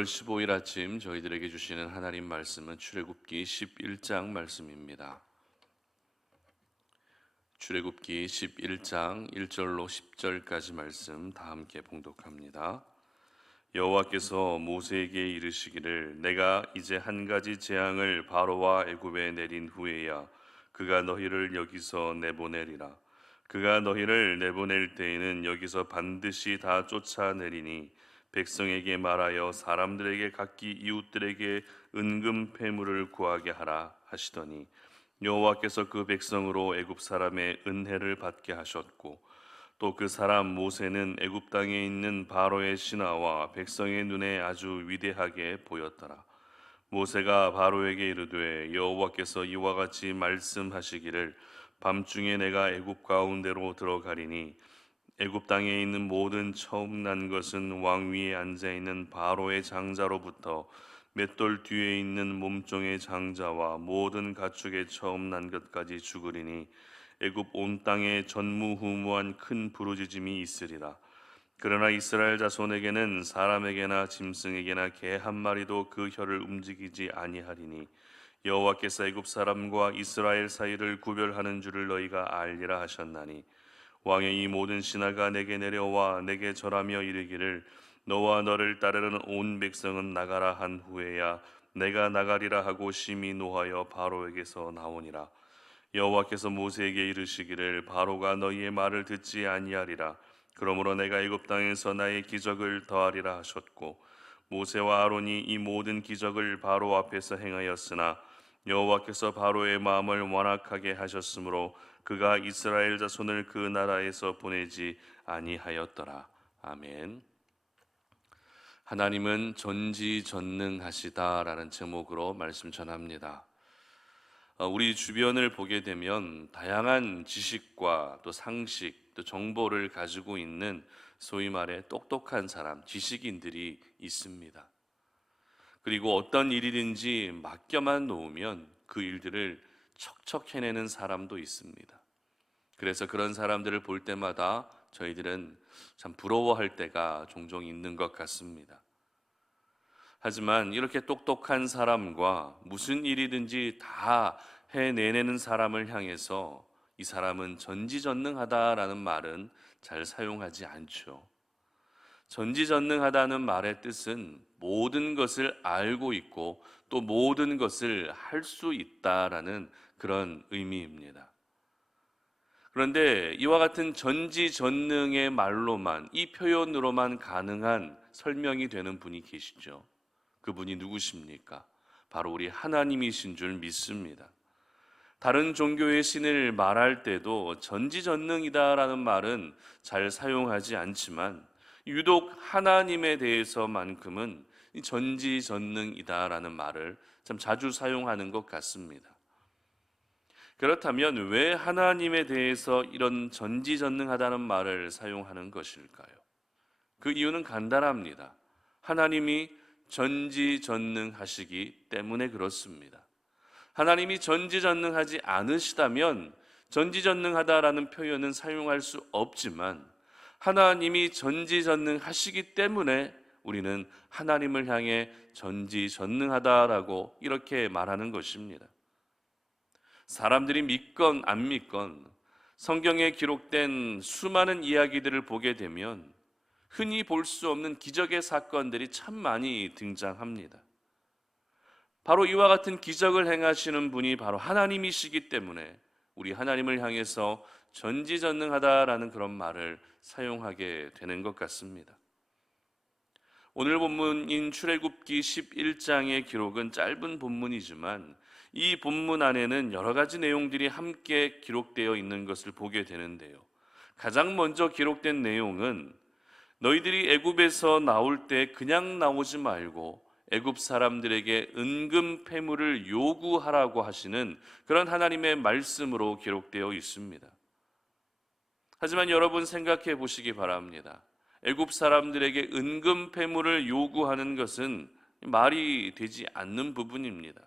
6월 15일 아침 저희들에게 주시는 하나님 말씀은 출애굽기 11장 말씀입니다. 출애굽기 11장 1절로 10절까지 말씀 다 함께 봉독합니다. 여호와께서 모세에게 이르시기를 내가 이제 한 가지 재앙을 바로와 애굽에 내린 후에야 그가 너희를 여기서 내보내리라. 그가 너희를 내보낼 때에는 여기서 반드시 다 쫓아내리니 백성에게 말하여 사람들에게 각기 이웃들에게 은금 패물을 구하게 하라 하시더니 여호와께서 그 백성으로 애굽 사람의 은혜를 받게 하셨고 또 그 사람 모세는 애굽 땅에 있는 바로의 신하와 백성의 눈에 아주 위대하게 보였더라. 모세가 바로에게 이르되 여호와께서 이와 같이 말씀하시기를 밤중에 내가 애굽 가운데로 들어가리니 애굽 땅에 있는 모든 처음 난 것은 왕 위에 앉아 있는 바로의 장자로부터 맷돌 뒤에 있는 몸종의 장자와 모든 가축의 처음 난 것까지 죽으리니 애굽 온 땅에 전무후무한 큰 부르짖음이 있으리라. 그러나 이스라엘 자손에게는 사람에게나 짐승에게나 개 한 마리도 그 혀를 움직이지 아니하리니 여호와께서 애굽 사람과 이스라엘 사이를 구별하는 줄을 너희가 알리라 하셨나니 왕의 이 모든 신하가 내게 내려와 내게 절하며 이르기를 너와 너를 따르는 온 백성은 나가라 한 후에야 내가 나가리라 하고 심히 노하여 바로에게서 나오니라. 여호와께서 모세에게 이르시기를 바로가 너희의 말을 듣지 아니하리라. 그러므로 내가 애굽 땅에서 나의 기적을 더하리라 하셨고 모세와 아론이 이 모든 기적을 바로 앞에서 행하였으나 여호와께서 바로의 마음을 완악하게 하셨으므로 그가 이스라엘 자손을 그 나라에서 보내지 아니하였더라. 아멘. 하나님은 전지전능하시다라는 제목으로 말씀 전합니다. 우리 주변을 보게 되면 다양한 지식과 또 상식, 또 정보를 가지고 있는 소위 말해 똑똑한 사람, 지식인들이 있습니다. 그리고 어떤 일이든지 맡겨만 놓으면 그 일들을 척척 해내는 사람도 있습니다. 그래서 그런 사람들을 볼 때마다 저희들은 참 부러워할 때가 종종 있는 것 같습니다. 하지만 이렇게 똑똑한 사람과 무슨 일이든지 다 해내는 사람을 향해서 이 사람은 전지전능하다라는 말은 잘 사용하지 않죠. 전지전능하다는 말의 뜻은 모든 것을 알고 있고 또 모든 것을 할 수 있다라는 그런 의미입니다. 그런데 이와 같은 전지전능의 말로만, 이 표현으로만 가능한 설명이 되는 분이 계시죠. 그분이 누구십니까? 바로 우리 하나님이신 줄 믿습니다. 다른 종교의 신을 말할 때도 전지전능이다라는 말은 잘 사용하지 않지만 유독 하나님에 대해서만큼은 전지전능이다라는 말을 참 자주 사용하는 것 같습니다. 그렇다면 왜 하나님에 대해서 이런 전지전능하다는 말을 사용하는 것일까요? 그 이유는 간단합니다. 하나님이 전지전능하시기 때문에 그렇습니다. 하나님이 전지전능하지 않으시다면 전지전능하다라는 표현은 사용할 수 없지만 하나님이 전지전능하시기 때문에 우리는 하나님을 향해 전지전능하다라고 이렇게 말하는 것입니다. 사람들이 믿건 안 믿건 성경에 기록된 수많은 이야기들을 보게 되면 흔히 볼 수 없는 기적의 사건들이 참 많이 등장합니다. 바로 이와 같은 기적을 행하시는 분이 바로 하나님이시기 때문에 우리 하나님을 향해서 전지전능하다라는 그런 말을 사용하게 되는 것 같습니다. 오늘 본문인 출애굽기 11장의 기록은 짧은 본문이지만 이 본문 안에는 여러 가지 내용들이 함께 기록되어 있는 것을 보게 되는데요. 가장 먼저 기록된 내용은 너희들이 애굽에서 나올 때 그냥 나오지 말고 애굽 사람들에게 은금 패물을 요구하라고 하시는 그런 하나님의 말씀으로 기록되어 있습니다. 하지만 여러분 생각해 보시기 바랍니다. 애굽 사람들에게 은금 패물을 요구하는 것은 말이 되지 않는 부분입니다.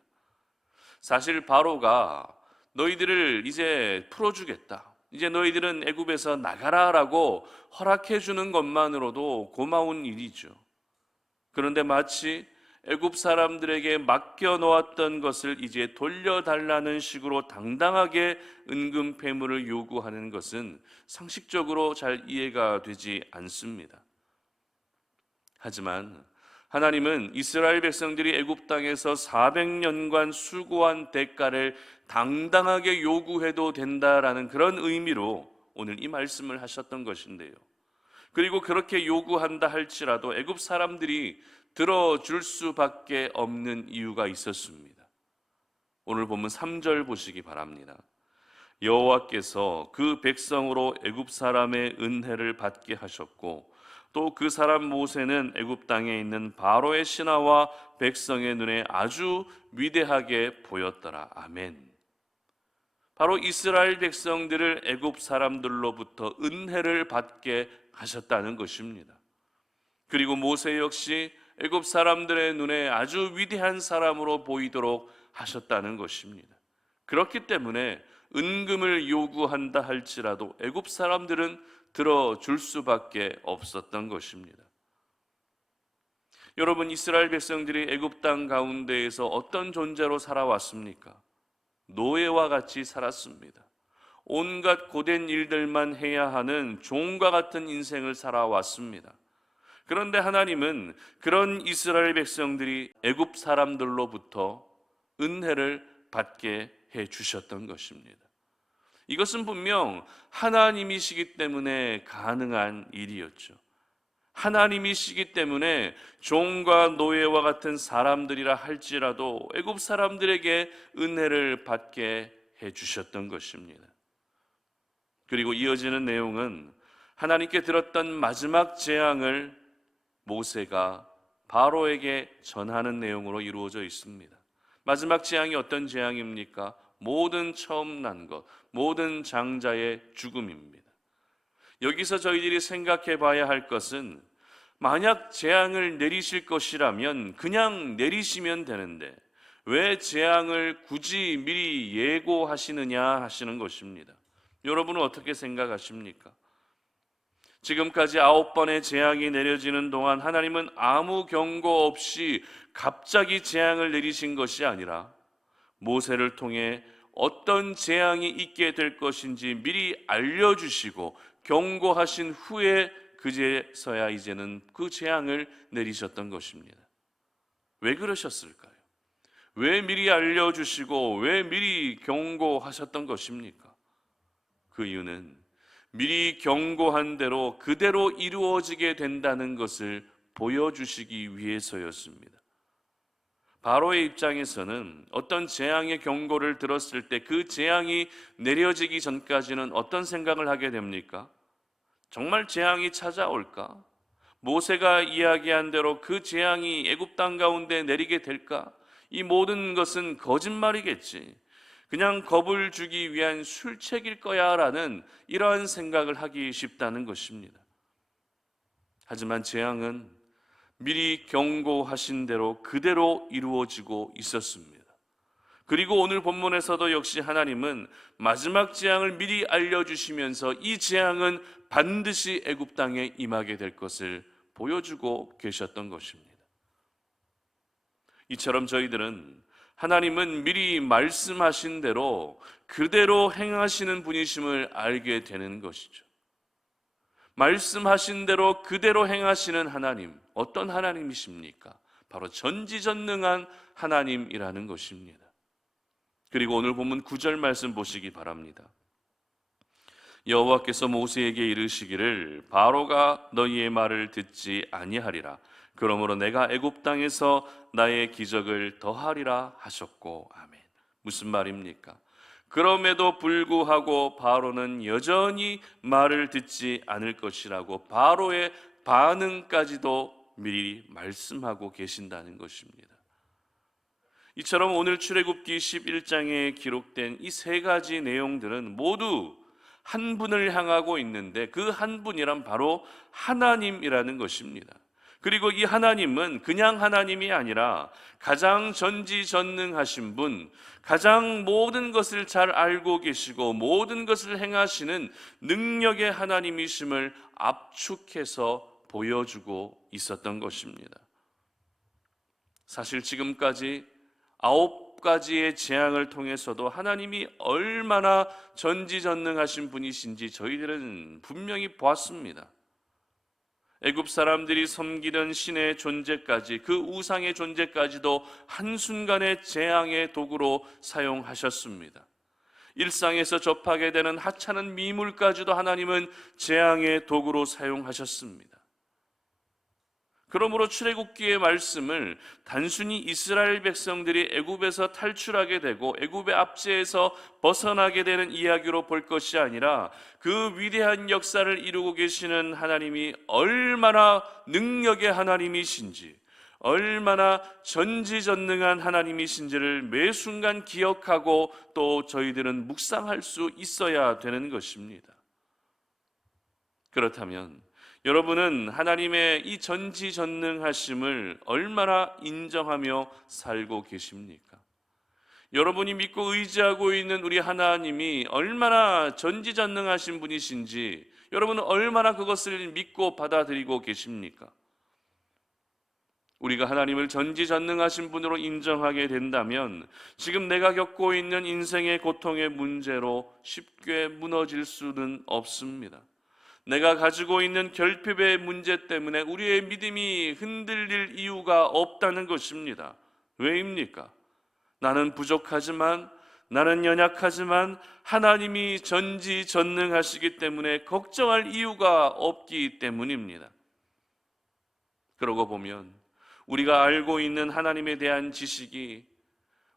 사실 바로가 너희들을 이제 풀어주겠다, 이제 너희들은 애굽에서 나가라라고 허락해 주는 것만으로도 고마운 일이죠. 그런데 마치 애굽 사람들에게 맡겨 놓았던 것을 이제 돌려달라는 식으로 당당하게 은금 패물을 요구하는 것은 상식적으로 잘 이해가 되지 않습니다. 하지만 하나님은 이스라엘 백성들이 애굽 땅에서 400년간 수고한 대가를 당당하게 요구해도 된다라는 그런 의미로 오늘 이 말씀을 하셨던 것인데요. 그리고 그렇게 요구한다 할지라도 애굽 사람들이 들어줄 수밖에 없는 이유가 있었습니다. 오늘 본문 3절 보시기 바랍니다. 여호와께서 그 백성으로 애굽 사람의 은혜를 받게 하셨고 또 그 사람 모세는 애굽 땅에 있는 바로의 신하와 백성의 눈에 아주 위대하게 보였더라. 아멘. 바로 이스라엘 백성들을 애굽 사람들로부터 은혜를 받게 하셨다는 것입니다. 그리고 모세 역시 애굽 사람들의 눈에 아주 위대한 사람으로 보이도록 하셨다는 것입니다. 그렇기 때문에 은금을 요구한다 할지라도 애굽 사람들은 들어줄 수밖에 없었던 것입니다. 여러분, 이스라엘 백성들이 애굽 땅 가운데에서 어떤 존재로 살아왔습니까? 노예와 같이 살았습니다. 온갖 고된 일들만 해야 하는 종과 같은 인생을 살아왔습니다. 그런데 하나님은 그런 이스라엘 백성들이 애굽 사람들로부터 은혜를 받게 해 주셨던 것입니다. 이것은 분명 하나님이시기 때문에 가능한 일이었죠. 하나님이시기 때문에 종과 노예와 같은 사람들이라 할지라도 애굽 사람들에게 은혜를 받게 해 주셨던 것입니다. 그리고 이어지는 내용은 하나님께 들었던 마지막 재앙을 모세가 바로에게 전하는 내용으로 이루어져 있습니다. 마지막 재앙이 어떤 재앙입니까? 모든 처음 난 것, 모든 장자의 죽음입니다. 여기서 저희들이 생각해 봐야 할 것은 만약 재앙을 내리실 것이라면 그냥 내리시면 되는데 왜 재앙을 굳이 미리 예고하시느냐 하시는 것입니다. 여러분은 어떻게 생각하십니까? 지금까지 9번의 재앙이 내려지는 동안 하나님은 아무 경고 없이 갑자기 재앙을 내리신 것이 아니라 모세를 통해 어떤 재앙이 있게 될 것인지 미리 알려주시고 경고하신 후에 그제서야 이제는 그 재앙을 내리셨던 것입니다. 왜 그러셨을까요? 왜 미리 알려주시고 왜 미리 경고하셨던 것입니까? 그 이유는 미리 경고한 대로 그대로 이루어지게 된다는 것을 보여주시기 위해서였습니다. 바로의 입장에서는 어떤 재앙의 경고를 들었을 때 그 재앙이 내려지기 전까지는 어떤 생각을 하게 됩니까? 정말 재앙이 찾아올까? 모세가 이야기한 대로 그 재앙이 애굽 땅 가운데 내리게 될까? 이 모든 것은 거짓말이겠지. 그냥 겁을 주기 위한 술책일 거야 라는 이러한 생각을 하기 쉽다는 것입니다. 하지만 재앙은 미리 경고하신 대로 그대로 이루어지고 있었습니다. 그리고 오늘 본문에서도 역시 하나님은 마지막 재앙을 미리 알려주시면서 이 재앙은 반드시 애굽 땅에 임하게 될 것을 보여주고 계셨던 것입니다. 이처럼 저희들은 하나님은 미리 말씀하신 대로 그대로 행하시는 분이심을 알게 되는 것이죠. 말씀하신 대로 그대로 행하시는 하나님, 어떤 하나님이십니까? 바로 전지전능한 하나님이라는 것입니다. 그리고 오늘 본문 9절 말씀 보시기 바랍니다. 여호와께서 모세에게 이르시기를 바로가 너희의 말을 듣지 아니하리라. 그러므로 내가 애굽 땅에서 나의 기적을 더하리라 하셨고. 아멘. 무슨 말입니까? 그럼에도 불구하고 바로는 여전히 말을 듣지 않을 것이라고 바로의 반응까지도 미리 말씀하고 계신다는 것입니다. 이처럼 오늘 출애굽기 11장에 기록된 이 세 가지 내용들은 모두 한 분을 향하고 있는데 그 한 분이란 바로 하나님이라는 것입니다. 그리고 이 하나님은 그냥 하나님이 아니라 가장 전지전능하신 분, 가장 모든 것을 잘 알고 계시고 모든 것을 행하시는 능력의 하나님이심을 압축해서 보여주고 있었던 것입니다. 사실 지금까지 9가지의 재앙을 통해서도 하나님이 얼마나 전지전능하신 분이신지 저희들은 분명히 보았습니다. 애굽 사람들이 섬기던 신의 존재까지, 그 우상의 존재까지도 한순간의 재앙의 도구로 사용하셨습니다. 일상에서 접하게 되는 하찮은 미물까지도 하나님은 재앙의 도구로 사용하셨습니다. 그러므로 출애굽기의 말씀을 단순히 이스라엘 백성들이 애굽에서 탈출하게 되고 애굽의 압제에서 벗어나게 되는 이야기로 볼 것이 아니라 그 위대한 역사를 이루고 계시는 하나님이 얼마나 능력의 하나님이신지, 얼마나 전지전능한 하나님이신지를 매 순간 기억하고 또 저희들은 묵상할 수 있어야 되는 것입니다. 그렇다면 여러분은 하나님의 이 전지전능하심을 얼마나 인정하며 살고 계십니까? 여러분이 믿고 의지하고 있는 우리 하나님이 얼마나 전지전능하신 분이신지 여러분은 얼마나 그것을 믿고 받아들이고 계십니까? 우리가 하나님을 전지전능하신 분으로 인정하게 된다면 지금 내가 겪고 있는 인생의 고통의 문제로 쉽게 무너질 수는 없습니다. 내가 가지고 있는 결핍의 문제 때문에 우리의 믿음이 흔들릴 이유가 없다는 것입니다. 왜입니까? 나는 부족하지만, 나는 연약하지만 하나님이 전지전능하시기 때문에 걱정할 이유가 없기 때문입니다. 그러고 보면 우리가 알고 있는 하나님에 대한 지식이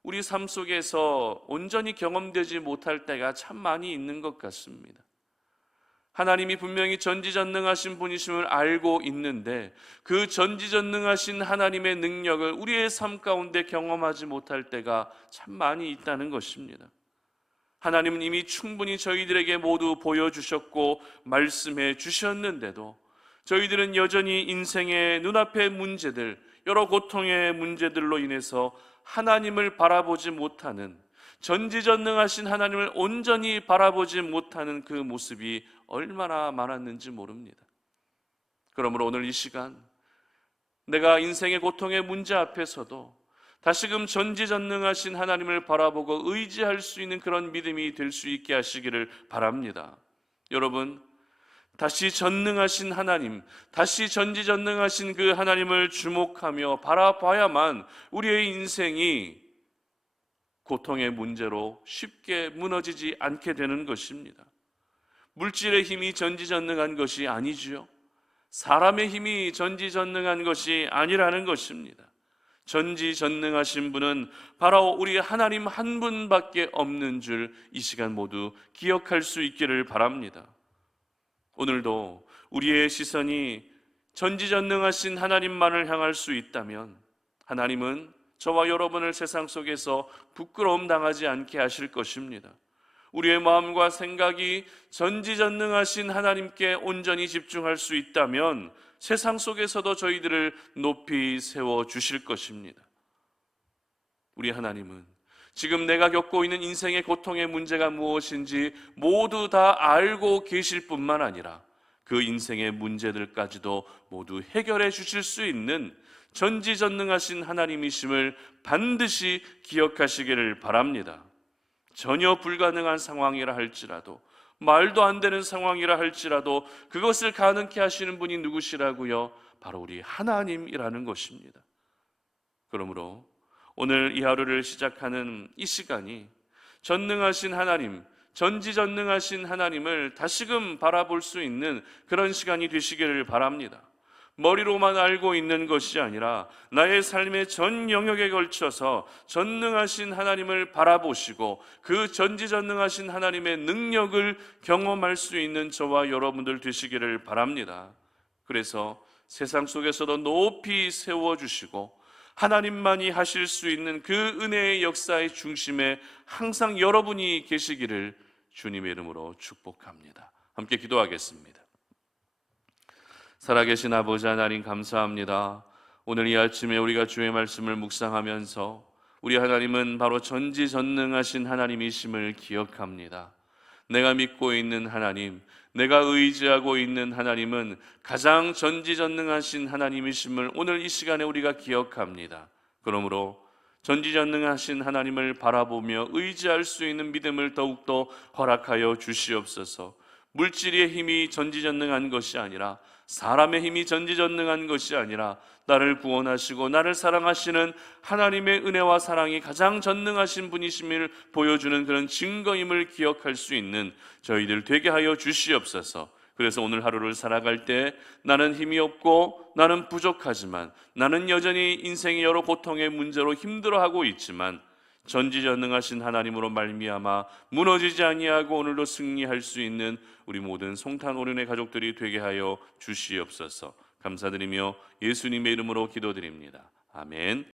우리 삶 속에서 온전히 경험되지 못할 때가 참 많이 있는 것 같습니다. 하나님이 분명히 전지전능하신 분이심을 알고 있는데 그 전지전능하신 하나님의 능력을 우리의 삶 가운데 경험하지 못할 때가 참 많이 있다는 것입니다. 하나님은 이미 충분히 저희들에게 모두 보여주셨고 말씀해 주셨는데도 저희들은 여전히 인생의 눈앞의 문제들, 여러 고통의 문제들로 인해서 하나님을 바라보지 못하는, 전지전능하신 하나님을 온전히 바라보지 못하는 그 모습이 얼마나 많았는지 모릅니다. 그러므로 오늘 이 시간 내가 인생의 고통의 문제 앞에서도 다시금 전지전능하신 하나님을 바라보고 의지할 수 있는 그런 믿음이 될 수 있게 하시기를 바랍니다. 여러분, 다시 전능하신 하나님, 다시 전지전능하신 그 하나님을 주목하며 바라봐야만 우리의 인생이 고통의 문제로 쉽게 무너지지 않게 되는 것입니다. 물질의 힘이 전지전능한 것이 아니지요. 사람의 힘이 전지전능한 것이 아니라는 것입니다. 전지전능하신 분은 바로 우리 하나님 한 분밖에 없는 줄 이 시간 모두 기억할 수 있기를 바랍니다. 오늘도 우리의 시선이 전지전능하신 하나님만을 향할 수 있다면 하나님은 저와 여러분을 세상 속에서 부끄러움 당하지 않게 하실 것입니다. 우리의 마음과 생각이 전지전능하신 하나님께 온전히 집중할 수 있다면 세상 속에서도 저희들을 높이 세워주실 것입니다. 우리 하나님은 지금 내가 겪고 있는 인생의 고통의 문제가 무엇인지 모두 다 알고 계실 뿐만 아니라 그 인생의 문제들까지도 모두 해결해 주실 수 있는 전지전능하신 하나님이심을 반드시 기억하시기를 바랍니다. 전혀 불가능한 상황이라 할지라도, 말도 안 되는 상황이라 할지라도 그것을 가능케 하시는 분이 누구시라고요? 바로 우리 하나님이라는 것입니다. 그러므로 오늘 이 하루를 시작하는 이 시간이 전능하신 하나님, 전지전능하신 하나님을 다시금 바라볼 수 있는 그런 시간이 되시기를 바랍니다. 머리로만 알고 있는 것이 아니라 나의 삶의 전 영역에 걸쳐서 전능하신 하나님을 바라보시고 그 전지전능하신 하나님의 능력을 경험할 수 있는 저와 여러분들 되시기를 바랍니다. 그래서 세상 속에서도 높이 세워주시고 하나님만이 하실 수 있는 그 은혜의 역사의 중심에 항상 여러분이 계시기를 주님의 이름으로 축복합니다. 함께 기도하겠습니다. 살아계신 아버지 하나님 감사합니다. 오늘 이 아침에 우리가 주의 말씀을 묵상하면서 우리 하나님은 바로 전지전능하신 하나님이심을 기억합니다. 내가 믿고 있는 하나님, 내가 의지하고 있는 하나님은 가장 전지전능하신 하나님이심을 오늘 이 시간에 우리가 기억합니다. 그러므로 전지전능하신 하나님을 바라보며 의지할 수 있는 믿음을 더욱더 허락하여 주시옵소서. 물질의 힘이 전지전능한 것이 아니라, 사람의 힘이 전지전능한 것이 아니라, 나를 구원하시고 나를 사랑하시는 하나님의 은혜와 사랑이 가장 전능하신 분이심을 보여주는 그런 증거임을 기억할 수 있는 저희들 되게 하여 주시옵소서. 그래서 오늘 하루를 살아갈 때 나는 힘이 없고 나는 부족하지만, 나는 여전히 인생의 여러 고통의 문제로 힘들어하고 있지만, 전지전능하신 하나님으로 말미암아 무너지지 아니하고 오늘도 승리할 수 있는 우리 모든 송탄오륜의 가족들이 되게 하여 주시옵소서. 감사드리며 예수님의 이름으로 기도드립니다. 아멘.